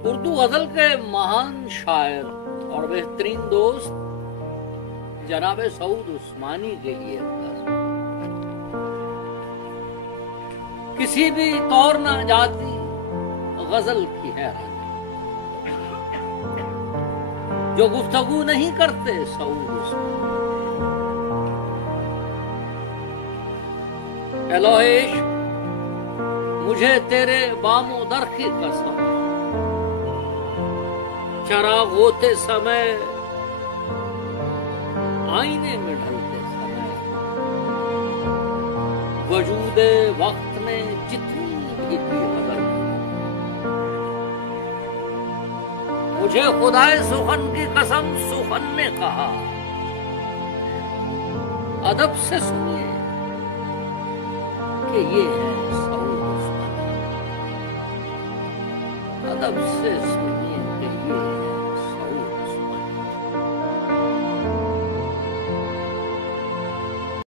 उर्दू गजल के महान शायर और बेहतरीन दोस्त जनाब सऊद उस्मानी के लिए किसी भी तौर न जाती गजल की हैरानी, जो गुफ्तगू नहीं करते सऊद उस्मानी। एलोहे इश्क मुझे तेरे बामो दर की कसम, चराग होते समय आईने में ढलते समय, वजूदे वक्त में जितनी भी थी कदर, मुझे खुदाए सुखन की कसम सुखन ने कहा, अदब से सुनिए कि ये है सऊद उस्मानी, अदब से सुनिए।